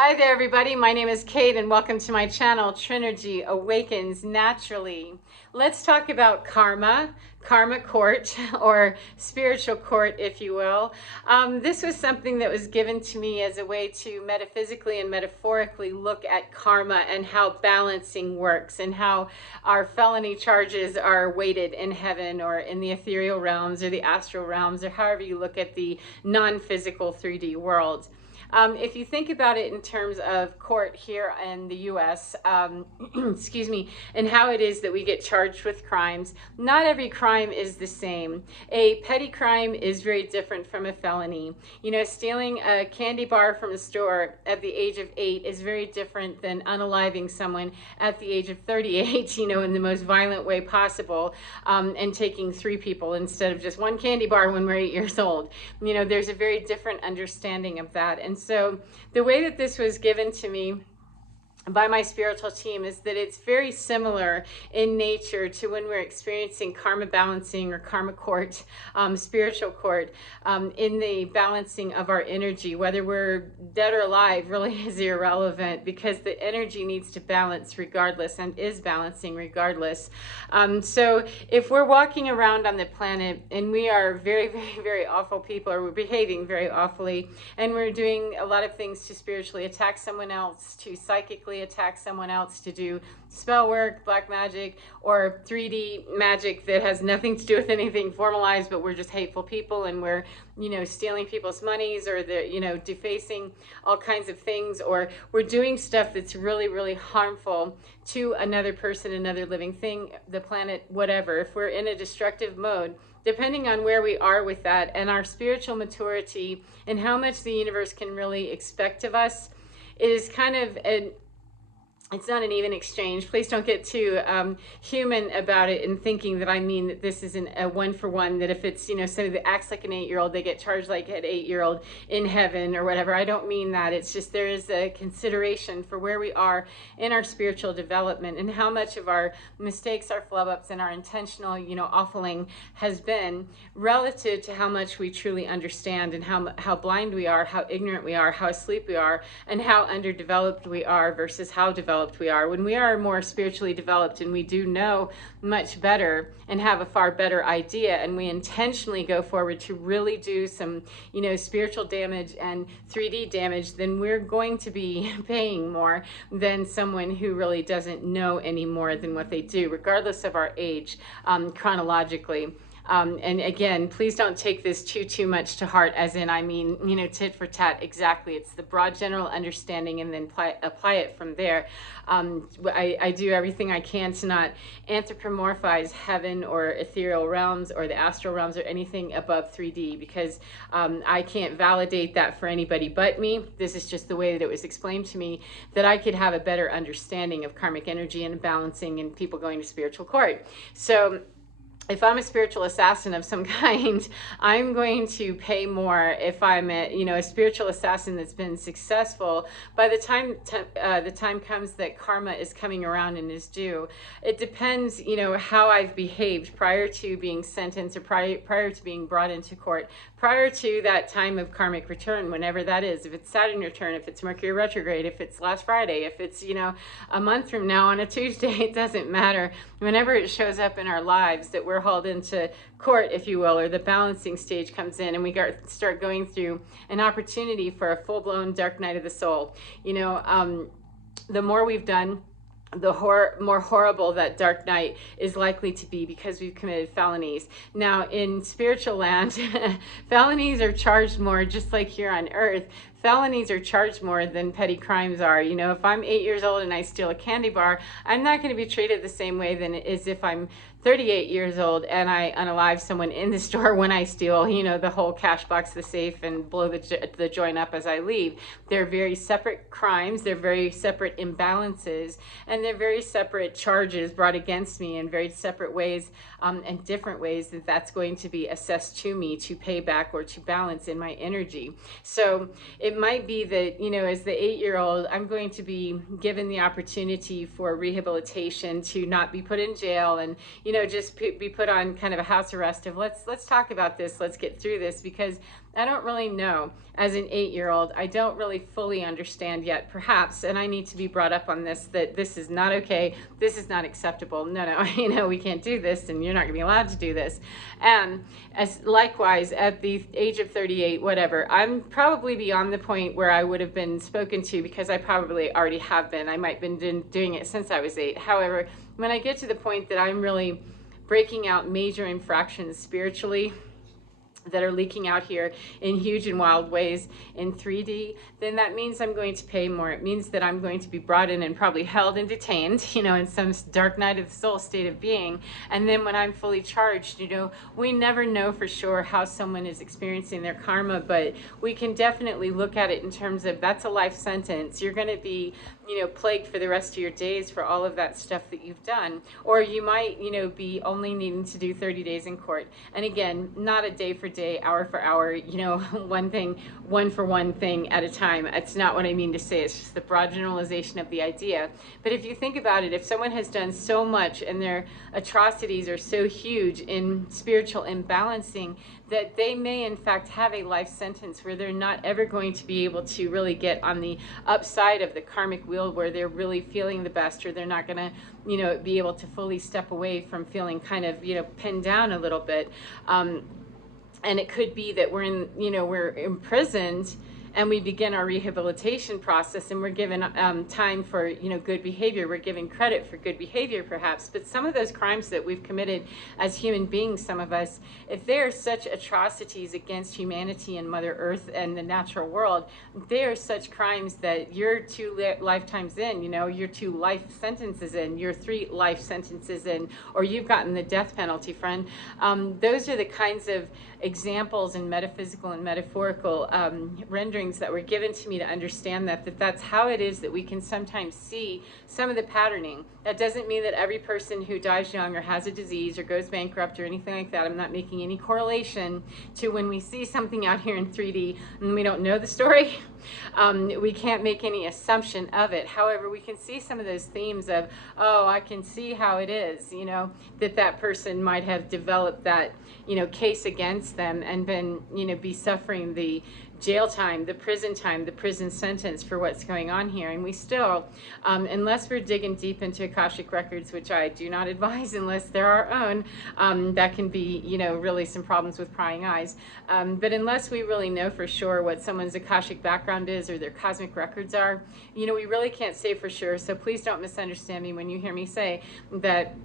Hi there, everybody. My name is Kate, and welcome to my channel, Trinergy Awakens Naturally. Let's talk about karma, karma court, or spiritual court, if you will. This was something that was given to me as a way to metaphysically and metaphorically look at karma and how balancing works and how our felony charges are weighted in heaven or in the ethereal realms or the astral realms or however you look at the non-physical 3D world. If you think about it in terms of court here in the US, excuse me, and how it is that we get charged with crimes, not every crime is the same. A petty crime is very different from a felony. You know, stealing a candy bar from a store at the age of 8 is very different than unaliving someone at the age of 38, you know, in the most violent way possible, and taking 3 people instead of just one candy bar when we're 8 years old. You know, there's a very different understanding of that. And so the way that this was given to me by my spiritual team is that it's very similar in nature to when we're experiencing karma balancing or karma court, spiritual court, in the balancing of our energy. Whether we're dead or alive really is irrelevant because the energy needs to balance regardless and is balancing regardless. So if we're walking around on the planet and we are very, very, very awful people, or we're behaving very awfully, and we're doing a lot of things to spiritually attack someone else, to psychically attack someone else, to do spell work, black magic, or 3D magic that has nothing to do with anything formalized, but we're just hateful people and we're, you know, stealing people's monies, or the, you know, defacing all kinds of things, or we're doing stuff that's really, really harmful to another person, another living thing, the planet, whatever. If we're in a destructive mode, depending on where we are with that and our spiritual maturity and how much the universe can really expect of us, is kind of it's not an even exchange. Please don't get too human about it and thinking that I mean that this isn't a one-for-one, that if it's, you know, somebody that acts like an 8-year-old, they get charged like an 8-year-old in heaven or whatever. I don't mean that. It's just there is a consideration for where we are in our spiritual development and how much of our mistakes, our flub-ups, and our intentional, you know, awfuling has been relative to how much we truly understand and how blind we are, how ignorant we are, how asleep we are, and how underdeveloped we are versus how developed we are. When we are more spiritually developed and we do know much better and have a far better idea, and we intentionally go forward to really do some, you know, spiritual damage and 3D damage, then we're going to be paying more than someone who really doesn't know any more than what they do, regardless of our age, chronologically. And again, please don't take this too much to heart, as in, I mean, you know, tit for tat, exactly. It's the broad general understanding and then apply it from there. I do everything I can to not anthropomorphize heaven or ethereal realms or the astral realms or anything above 3D, because I can't validate that for anybody but me. This is just the way that it was explained to me, that I could have a better understanding of karmic energy and balancing and people going to spiritual court. So if I'm a spiritual assassin of some kind, I'm going to pay more if I'm a, you know, a spiritual assassin that's been successful. By the time the time comes that karma is coming around and is due, it depends, you know, how I've behaved prior to being sentenced or prior to being brought into court, prior to that time of karmic return, whenever that is. If it's Saturn return, if it's Mercury retrograde, if it's last Friday, if it's, you know, a month from now on a Tuesday, it doesn't matter. Whenever it shows up in our lives that we're hauled into court, if you will, or the balancing stage comes in and we start going through an opportunity for a full-blown dark night of the soul, you know, the more we've done, the more horrible that dark night is likely to be, because we've committed felonies. Now, in spiritual land, felonies are charged more, just like here on earth. Felonies are charged more than petty crimes are. You know, if I'm 8 years old and I steal a candy bar, I'm not going to be treated the same way than it is if I'm 38 years old and I unalive someone in the store when I steal, you know, the whole cash box, the safe, and blow the joint up as I leave. They're very separate crimes. They're very separate imbalances, and they're very separate charges brought against me in very separate ways, and different ways that that's going to be assessed to me to pay back or to balance in my energy. So it might be that, you know, as the 8-year-old, I'm going to be given the opportunity for rehabilitation, to not be put in jail and, just be put on kind of a house arrest of let's talk about this, let's get through this, because I don't really know. As an 8-year-old, I don't really fully understand yet, perhaps, and I need to be brought up on this, that this is not okay, this is not acceptable, no, we can't do this, and you're not gonna be allowed to do this. And as likewise, at the age of 38, whatever, I'm probably beyond the point where I would have been spoken to, because I probably already have been. I might have been doing it since I was 8. However, when I get to the point that I'm really breaking out major infractions spiritually, that are leaking out here in huge and wild ways in 3D, then that means I'm going to pay more. It means that I'm going to be brought in and probably held and detained, in some dark night of the soul state of being. And then when I'm fully charged, we never know for sure how someone is experiencing their karma, but we can definitely look at it in terms of that's a life sentence. You're going to be, plagued for the rest of your days for all of that stuff that you've done. Or you might, be only needing to do 30 days in court. And again, not a day for day, hour for hour, one for one thing at a time. It's not what I mean to say. It's just the broad generalization of the idea. But if you think about it, if someone has done so much and their atrocities are so huge in spiritual imbalancing, that they may in fact have a life sentence where they're not ever going to be able to really get on the upside of the karmic wheel where they're really feeling the best, or they're not going to be able to fully step away from feeling kind of pinned down a little bit. And it could be that we're imprisoned, and we begin our rehabilitation process, and we're given time for good behavior. We're given credit for good behavior, perhaps. But some of those crimes that we've committed as human beings, some of us, if they are such atrocities against humanity and Mother Earth and the natural world, they are such crimes that you're 2 lifetimes in, you're 2 life sentences in, you're 3 life sentences in, or you've gotten the death penalty, friend. Those are the kinds of examples and metaphysical and metaphorical renderings that were given to me to understand that's how it is that we can sometimes see some of the patterning. That doesn't mean that every person who dies young or has a disease or goes bankrupt or anything like that. I'm not making any correlation to when we see something out here in 3D and we don't know the story. We can't make any assumption of it. However, we can see some of those themes of, I can see how it is, that person might have developed that, case against them and been, be suffering the jail time, the prison sentence for what's going on here. And we still, unless we're digging deep into Akashic records, which I do not advise unless they're our own, that can be, really some problems with prying eyes. But unless we really know for sure what someone's Akashic background is or their cosmic records are, we really can't say for sure. So please don't misunderstand me when you hear me say that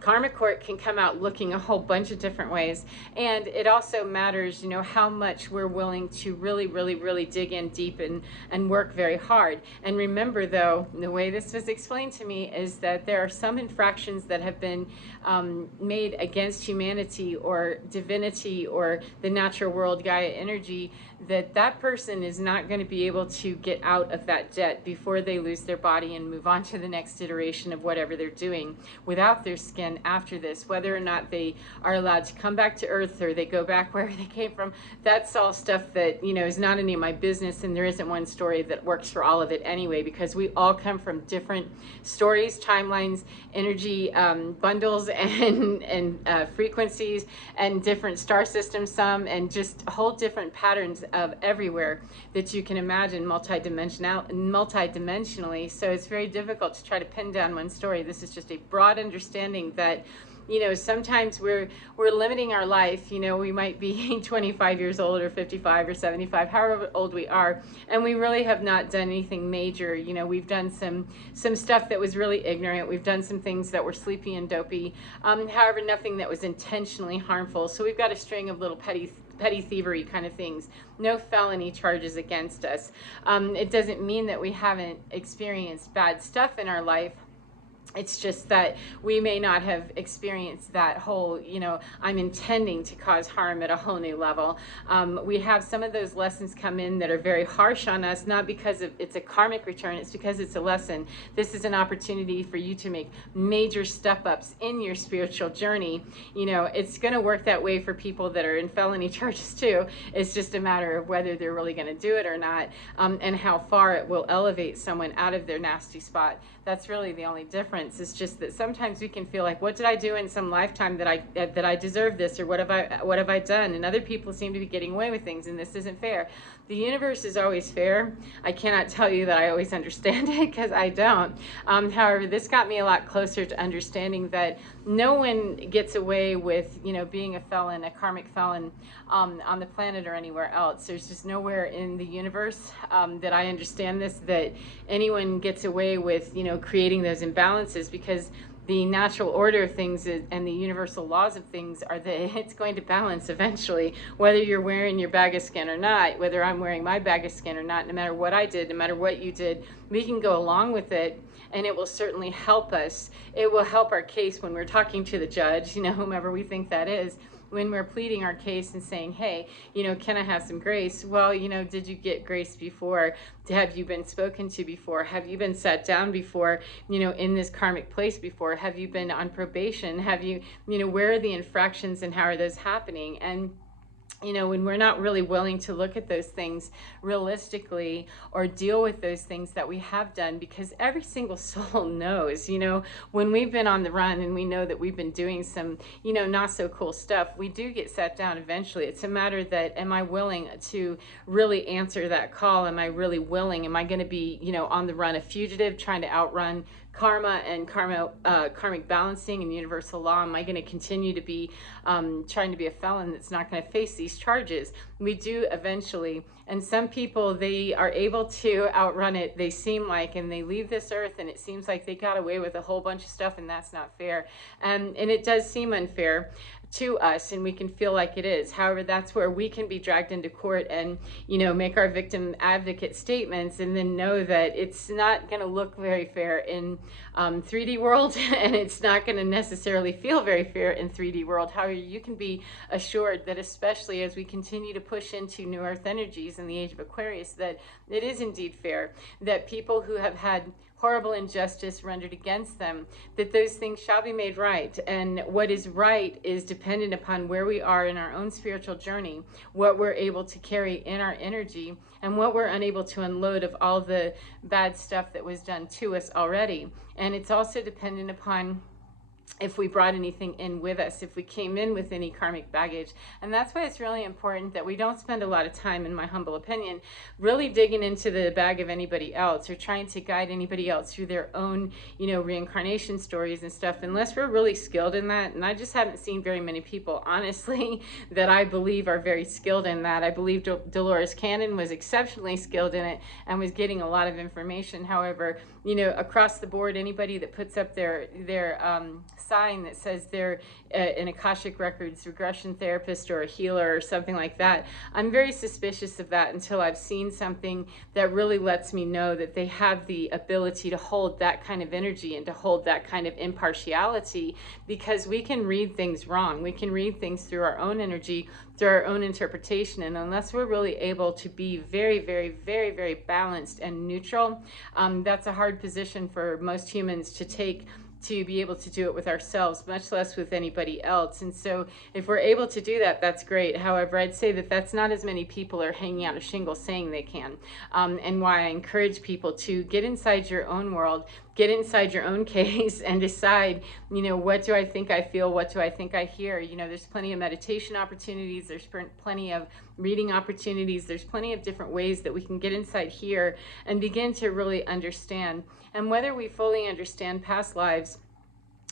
karmic court can come out looking a whole bunch of different ways. And it also matters, how much we're willing to really, really, really dig in deep and work very hard. And remember, though, the way this was explained to me is that there are some infractions that have been made against humanity or divinity or the natural world, Gaia energy, that person is not going to be able to get out of that debt before they lose their body and move on to the next iteration of whatever they're doing without their skin after this. Whether or not they are allowed to come back to Earth or they go back where they came from, that's all stuff that, is not any of my business, and there isn't one story that works for all of it anyway, because we all come from different stories, timelines, energy bundles, and frequencies, and different star systems, some, and just whole different patterns of everywhere that you can imagine multidimensionally. So it's very difficult to try to pin down one story. This is just a broad understanding that sometimes we're limiting our life. We might be 25 years old or 55 or 75, however old we are, and we really have not done anything major. We've done some stuff that was really ignorant. We've done some things that were sleepy and dopey. However, nothing that was intentionally harmful. So we've got a string of little petty thievery kind of things. No felony charges against us. It doesn't mean that we haven't experienced bad stuff in our life. It's just that we may not have experienced that whole, I'm intending to cause harm at a whole new level. We have some of those lessons come in that are very harsh on us, not because it's a karmic return, it's because it's a lesson. This is an opportunity for you to make major step-ups in your spiritual journey. It's going to work that way for people that are in felony charges too. It's just a matter of whether they're really going to do it or not, and how far it will elevate someone out of their nasty spot. That's really the only difference. difference. It's just that sometimes we can feel like, what did I do in some lifetime that I deserve this, or what have I done? And other people seem to be getting away with things, and this isn't fair. The universe is always fair. I cannot tell you that I always understand it, because I don't. However, this got me a lot closer to understanding that no one gets away with, being a felon, a karmic felon, on the planet or anywhere else. There's just nowhere in the universe that I understand this, that anyone gets away with, creating those imbalances, because the natural order of things and the universal laws of things are that it's going to balance eventually, whether you're wearing your bag of skin or not, whether I'm wearing my bag of skin or not. No matter what I did, no matter what you did, we can go along with it, and it will certainly help us. It will help our case when we're talking to the judge, whomever we think that is, when we're pleading our case and saying, hey, can I have some grace? Well, did you get grace before? Have you been spoken to before? Have you been sat down before, in this karmic place before? Have you been on probation? Have you, where are the infractions and how are those happening? And when we're not really willing to look at those things realistically or deal with those things that we have done, because every single soul knows, when we've been on the run and we know that we've been doing some, not so cool stuff, we do get sat down eventually. It's a matter that, am I willing to really answer that call? Am I really willing? Am I going to be, on the run, a fugitive trying to outrun karma and karmic balancing and universal law? Am I going to continue to be trying to be a felon that's not going to face these charges? We do eventually. And some people, they are able to outrun it, they seem like, and they leave this earth and it seems like they got away with a whole bunch of stuff, and that's not fair. And it does seem unfair to us, and we can feel like it is. However, that's where we can be dragged into court and, make our victim advocate statements, and then know that it's not going to look very fair in 3D world, and it's not going to necessarily feel very fair in 3D world. However, you can be assured that, especially as we continue to push into new earth energies in the age of Aquarius, that it is indeed fair, that people who have had horrible injustice rendered against them, that those things shall be made right. And what is right is dependent upon where we are in our own spiritual journey, what we're able to carry in our energy, and what we're unable to unload of all the bad stuff that was done to us already. And it's also dependent upon if we brought anything in with us, if we came in with any karmic baggage. And that's why it's really important that we don't spend a lot of time, in my humble opinion, really digging into the bag of anybody else or trying to guide anybody else through their own, reincarnation stories and stuff, unless we're really skilled in that. And I just haven't seen very many people, honestly, that I believe are very skilled in that. I believe Dolores Cannon was exceptionally skilled in it and was getting a lot of information. However, across the board, anybody that puts up their sign that says they're an Akashic Records regression therapist or a healer or something like that, I'm very suspicious of that until I've seen something that really lets me know that they have the ability to hold that kind of energy and to hold that kind of impartiality, because we can read things wrong. We can read things through our own energy, through our own interpretation, and unless we're really able to be very, very, very, very balanced and neutral, that's a hard position for most humans to take, to be able to do it with ourselves, much less with anybody else. And so if we're able to do that, that's great. However, I'd say that that's not as many people are hanging out a shingle saying they can. And why I encourage people to get inside your own world, get inside your own case and decide, what do I think I feel? What do I think I hear? There's plenty of meditation opportunities. There's plenty of reading opportunities. There's plenty of different ways that we can get inside here and begin to really understand. And whether we fully understand past lives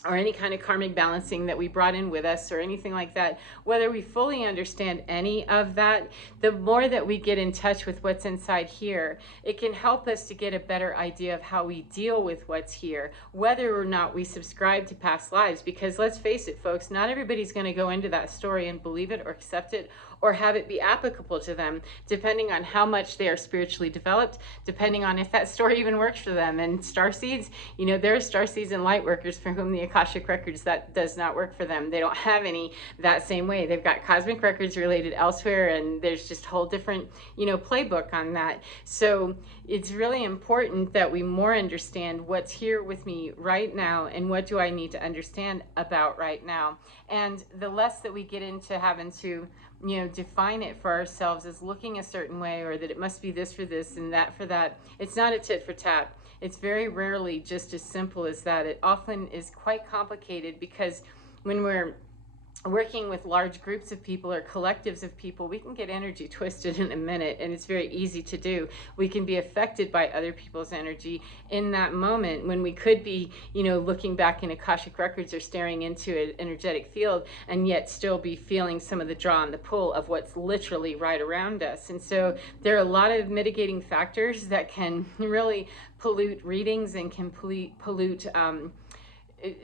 or any kind of karmic balancing that we brought in with us or anything like that, whether we fully understand any of that, the more that we get in touch with what's inside here, it can help us to get a better idea of how we deal with what's here, whether or not we subscribe to past lives. Because let's face it, folks, not everybody's going to go into that story and believe it or accept it or have it be applicable to them, depending on how much they are spiritually developed, depending on if that story even works for them. And starseeds, there are starseeds and light workers for whom the Akashic Records, that does not work for them. They don't have any that same way. They've got cosmic records related elsewhere, and there's just a whole different, playbook on that. So it's really important that we more understand what's here with me right now and what do I need to understand about right now. And the less that we get into having to define it for ourselves as looking a certain way, or that it must be this for this and that for that. It's not a tit for tat. It's very rarely just as simple as that. It often is quite complicated, because when we're working with large groups of people or collectives of people, we can get energy twisted in a minute, and it's very easy to do. We can be affected by other people's energy in that moment, when we could be, looking back in Akashic records or staring into an energetic field, and yet still be feeling some of the draw and the pull of what's literally right around us. And so there are a lot of mitigating factors that can really pollute readings, and can pollute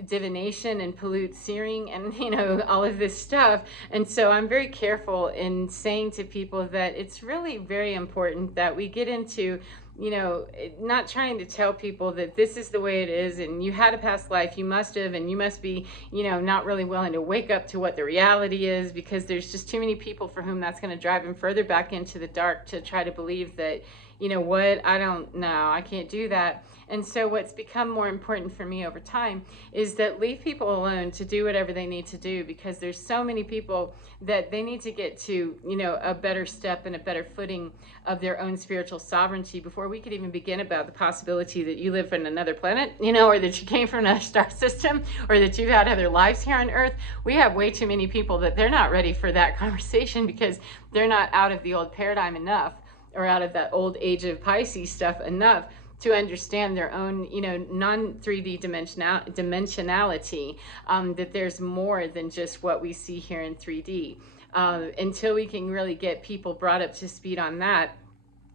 divination, and pollute searing, and all of this stuff. And so I'm very careful in saying to people that it's really very important that we get into not trying to tell people that this is the way it is, and you had a past life, you must have, and you must be, not really willing to wake up to what the reality is, because there's just too many people for whom that's going to drive them further back into the dark, to try to believe that, I don't know, I can't do that. And so what's become more important for me over time is that leave people alone to do whatever they need to do, because there's so many people that they need to get to, a better step and a better footing of their own spiritual sovereignty before we could even begin about the possibility that you live on another planet, or that you came from another star system, or that you've had other lives here on Earth. We have way too many people that they're not ready for that conversation, because they're not out of the old paradigm enough, or out of that old age of Pisces stuff enough, to understand their own, non-3D dimensionality, that there's more than just what we see here in 3D. Until we can really get people brought up to speed on that,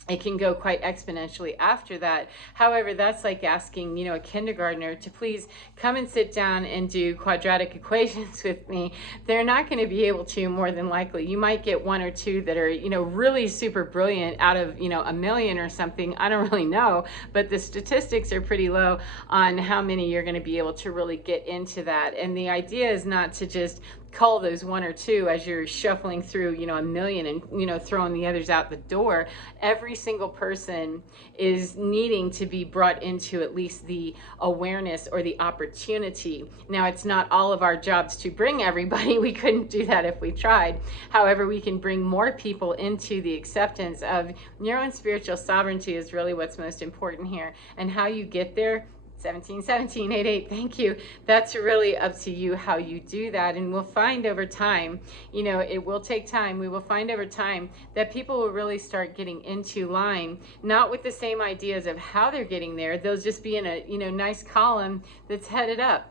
it can go quite exponentially after that. However, that's like asking, a kindergartner to please come and sit down and do quadratic equations with me. They're not going to be able to, more than likely. You might get one or two that are, really super brilliant out of, a million or something. I don't really know, but the statistics are pretty low on how many you're going to be able to really get into that. And the idea is not to just call those one or two as you're shuffling through, a million, and, throwing the others out the door. Every single person is needing to be brought into at least the awareness or the opportunity. Now, it's not all of our jobs to bring everybody. We couldn't do that if we tried. However, we can bring more people into the acceptance of your own spiritual sovereignty is really what's most important here. And how you get there, 171788, thank you. That's really up to you how you do that. And we'll find over time, it will take time. We will find over time that people will really start getting into line, not with the same ideas of how they're getting there. They'll just be in a, nice column that's headed up.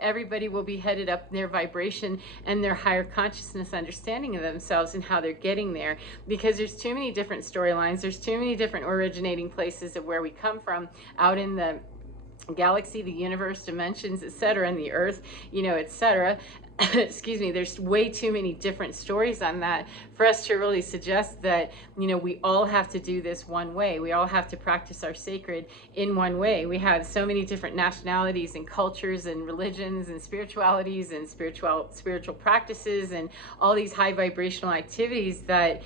Everybody will be headed up their vibration and their higher consciousness understanding of themselves and how they're getting there, because there's too many different storylines. There's too many different originating places of where we come from out in the galaxy, the universe, dimensions, etc., and the earth, etc. Excuse me, there's way too many different stories on that for us to really suggest that, we all have to do this one way. We all have to practice our sacred in one way. We have so many different nationalities and cultures and religions and spiritualities and spiritual practices and all these high vibrational activities that,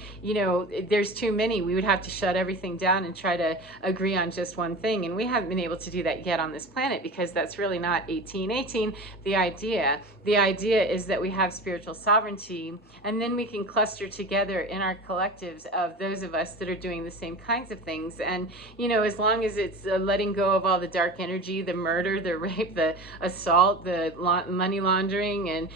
there's too many. We would have to shut everything down and try to agree on just one thing. And we haven't been able to do that yet on this planet, because that's really not 1818 the idea. The idea is that we have spiritual sovereignty, and then we can cluster together in our collectives of those of us that are doing the same kinds of things. And, as long as it's letting go of all the dark energy, the murder, the rape, the assault, the money laundering, and,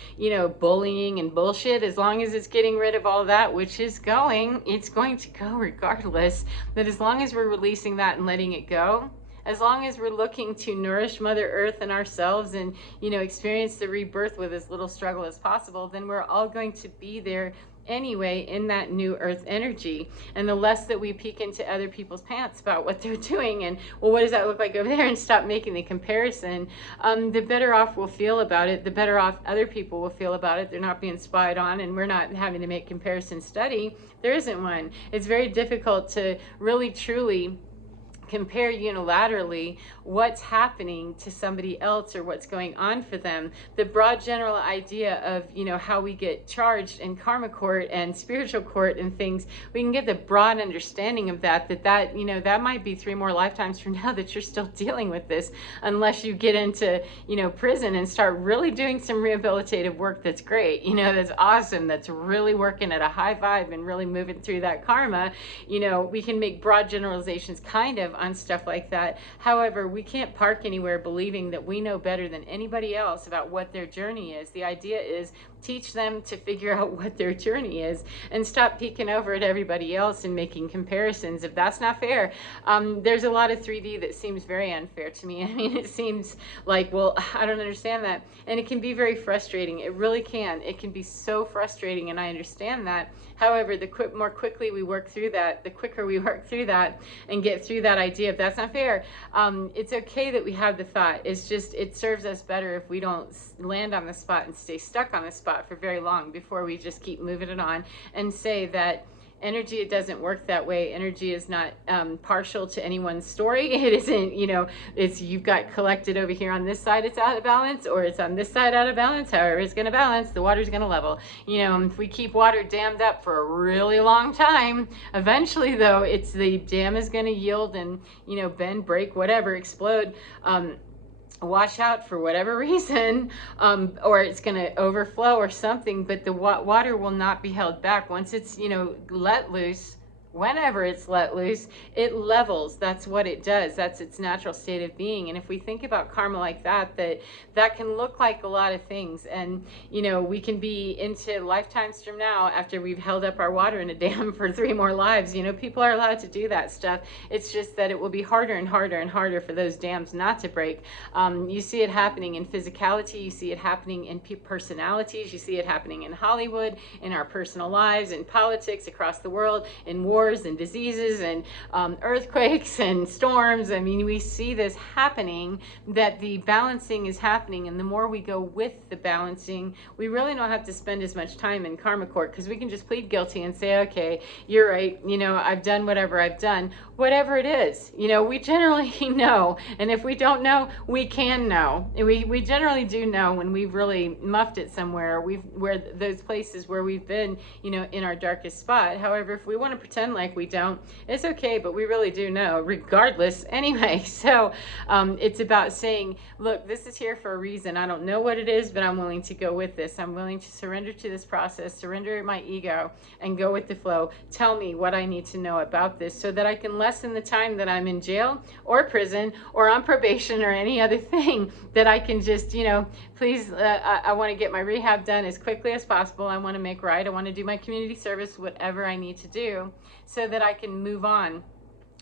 bullying and bullshit, as long as it's getting rid of all that, which is it's going to go regardless. But as long as we're releasing that and letting it go, as long as we're looking to nourish Mother Earth and ourselves and, experience the rebirth with as little struggle as possible, then we're all going to be there anyway in that new earth energy. And the less that we peek into other people's pants about what they're doing and, well, what does that look like over there, and stop making the comparison, the better off we'll feel about it, the better off other people will feel about it. They're not being spied on, and we're not having to make comparison study. There isn't one. It's very difficult to really truly compare unilaterally what's happening to somebody else or what's going on for them. The broad general idea of, you know, how we get charged in karma court and spiritual court and things, we can get the broad understanding of that, you know, that might be 3 more lifetimes from now that you're still dealing with this, unless you get into, you know, prison and start really doing some rehabilitative work that's great, you know, that's awesome, that's really working at a high vibe and really moving through that karma. You know, we can make broad generalizations kind of on stuff like that. However, we can't park anywhere believing that we know better than anybody else about what their journey is. The idea is teach them to figure out what their journey is and stop peeking over at everybody else and making comparisons. If that's not fair, there's a lot of 3D that seems very unfair to me. I mean, it seems like, well, I don't understand that. And it can be very frustrating. It really can. It can be so frustrating, and I understand that. However, the more quickly we work through that, the quicker we work through that and get through that idea of that's not fair. It's okay that we have the thought. It's just, it serves us better if we don't land on the spot and stay stuck on the spot for very long before we just keep moving it on and say that energy, it doesn't work that way. Energy is not partial to anyone's story. It isn't, you know, it's you've got collected over here on this side, it's out of balance, or it's on this side out of balance. However it's going to balance, the water's going to level. You know, if we keep water dammed up for a really long time, eventually though, it's the dam is going to yield and, you know, bend, break, whatever, explode, wash out for whatever reason, or it's going to overflow or something, but the water will not be held back. Once it's, you know, let loose, whenever it's let loose, it levels. That's what it does. That's its natural state of being. And if we think about karma like that, that can look like a lot of things. And, you know, we can be into lifetimes from now after we've held up our water in a dam for 3 more lives. You know, people are allowed to do that stuff. It's just that it will be harder and harder and harder for those dams not to break. You see it happening in physicality. You see it happening in personalities. You see it happening in Hollywood, in our personal lives, in politics across the world, in wars and diseases and earthquakes and storms. I mean, we see this happening, that the balancing is happening, and the more we go with the balancing, we really don't have to spend as much time in karma court, because we can just plead guilty and say, okay, you're right, you know, I've done whatever I've done, whatever it is. You know, we generally know, and if we don't know, we can know. And we generally do know when we've really muffed it somewhere, where those places where we've been, you know, in our darkest spot. However, if we want to pretend like we don't, it's okay, but we really do know regardless anyway. So it's about saying, look, this is here for a reason. I don't know what it is, but I'm willing to go with this. I'm willing to surrender to this process, surrender my ego, and go with the flow. Tell me what I need to know about this so that I can lessen the time that I'm in jail or prison or on probation or any other thing, that I can just, you know, please, I want to get my rehab done as quickly as possible. I want to make right. I want to do my community service, whatever I need to do, so that I can move on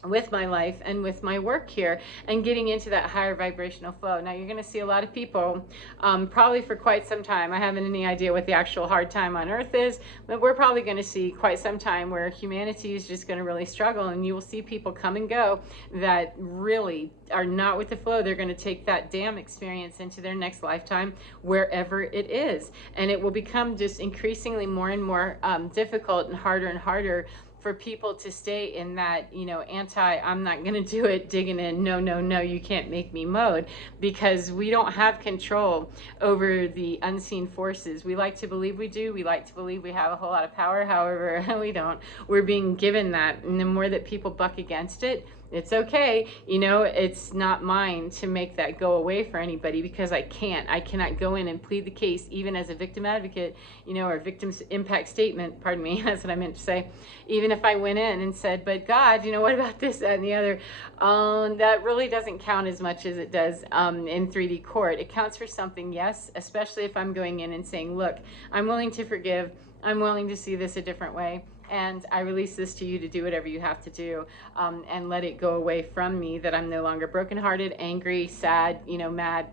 with my life and with my work here and getting into that higher vibrational flow. Now, you're going to see a lot of people probably for quite some time. I haven't any idea what the actual hard time on earth is, but we're probably going to see quite some time where humanity is just going to really struggle, and you will see people come and go that really are not with the flow. They're going to take that damn experience into their next lifetime, wherever it is, and it will become just increasingly more and more difficult and harder for people to stay in that, you know, I'm not going to do it, digging in, no, you can't make me mode, because we don't have control over the unseen forces. We like to believe we do. We like to believe we have a whole lot of power. However, we don't. We're being given that. And the more that people buck against it, it's okay. You know, it's not mine to make that go away for anybody, because I cannot go in and plead the case, even as a victim advocate, you know, or victim's impact statement, pardon me, that's what I meant to say. Even if I went in and said, but God, you know, what about this, that, and the other? That really doesn't count as much as it does in 3D court. It counts for something, yes, especially if I'm going in and saying, look, I'm willing to forgive. I'm willing to see this a different way. And I release this to you to do whatever you have to do, and let it go away from me, that I'm no longer brokenhearted, angry, sad, you know, mad,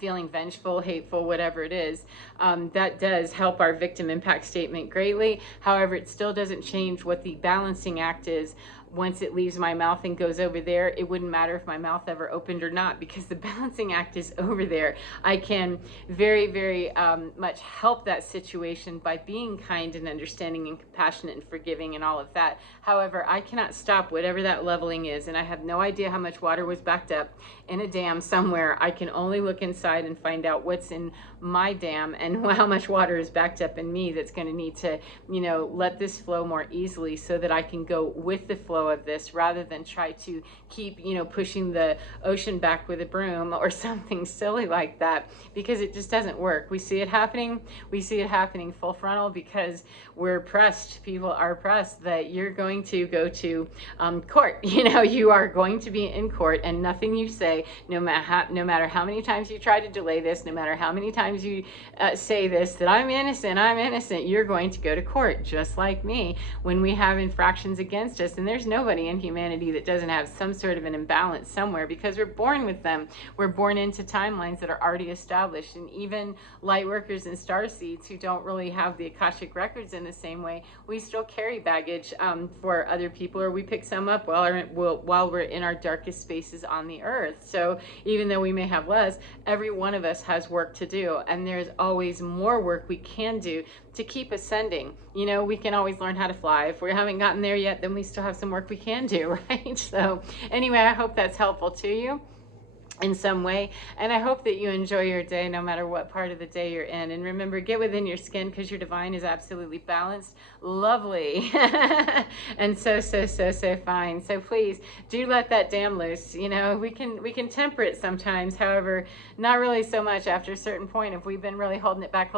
feeling vengeful, hateful, whatever it is. That does help our victim impact statement greatly. However, it still doesn't change what the balancing act is once it leaves my mouth and goes over there, it wouldn't matter if my mouth ever opened or not, because the balancing act is over there. I can very, very much help that situation by being kind and understanding and compassionate and forgiving and all of that. However, I cannot stop whatever that leveling is, and I have no idea how much water was backed up in a dam somewhere. I can only look inside and find out what's in my dam and how much water is backed up in me that's going to need to, you know, let this flow more easily so that I can go with the flow of this, rather than try to keep, you know, pushing the ocean back with a broom or something silly like that, because it just doesn't work. We see it happening. We see it happening full frontal because we're pressed. People are pressed that you're going to go to court. You know, you are going to be in court, and nothing you say, no matter how many times you try to delay this, no matter how many times you say this, that I'm innocent, you're going to go to court, just like me, when we have infractions against us. And there's nobody in humanity that doesn't have some sort of an imbalance somewhere, because we're born with them. We're born into timelines that are already established. And even light workers and starseeds who don't really have the Akashic records in the same way, we still carry baggage for other people, or we pick some up while we're in our darkest spaces on the earth. So even though we may have less, every one of us has work to do, and there's always more work we can do to keep ascending. You know, we can always learn how to fly. If we haven't gotten there yet, then we still have some work we can do, right? So anyway, I hope that's helpful to you in some way, and I hope that you enjoy your day no matter what part of the day you're in. And remember, get within your skin, because your divine is absolutely balanced, lovely, and so fine. So please do let that dam loose. You know, we can temper it sometimes, however, not really so much after a certain point. If we've been really holding it back,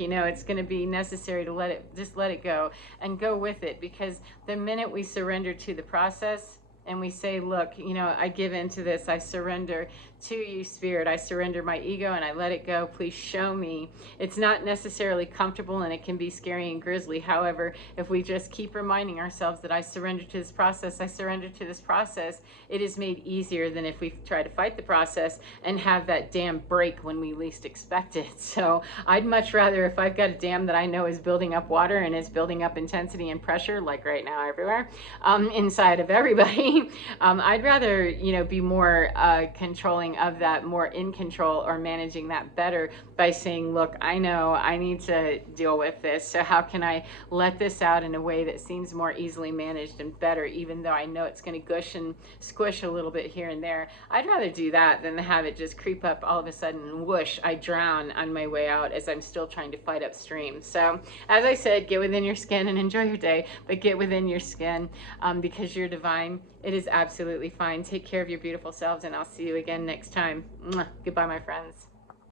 you know, it's going to be necessary to let it go and go with it, because the minute we surrender to the process and we say, look, you know, I give into this, I surrender to you, Spirit, I surrender my ego and I let it go, please show me. It's not necessarily comfortable, and it can be scary and grisly. However, if we just keep reminding ourselves that I surrender to this process, I surrender to this process, it is made easier than if we try to fight the process and have that dam break when we least expect it. So I'd much rather, if I've got a dam that I know is building up water and is building up intensity and pressure, like right now everywhere, inside of everybody, I'd rather, you know, be more controlling of that, more in control, or managing that better by saying, look, I know I need to deal with this, so how can I let this out in a way that seems more easily managed and better, even though I know it's going to gush and squish a little bit here and there. I'd rather do that than have it just creep up all of a sudden and whoosh, I drown on my way out as I'm still trying to fight upstream. So as I said, get within your skin and enjoy your day, but get within your skin because you're divine. It is absolutely fine. Take care of your beautiful selves, and I'll see you again next time. Mwah. Goodbye, my friends.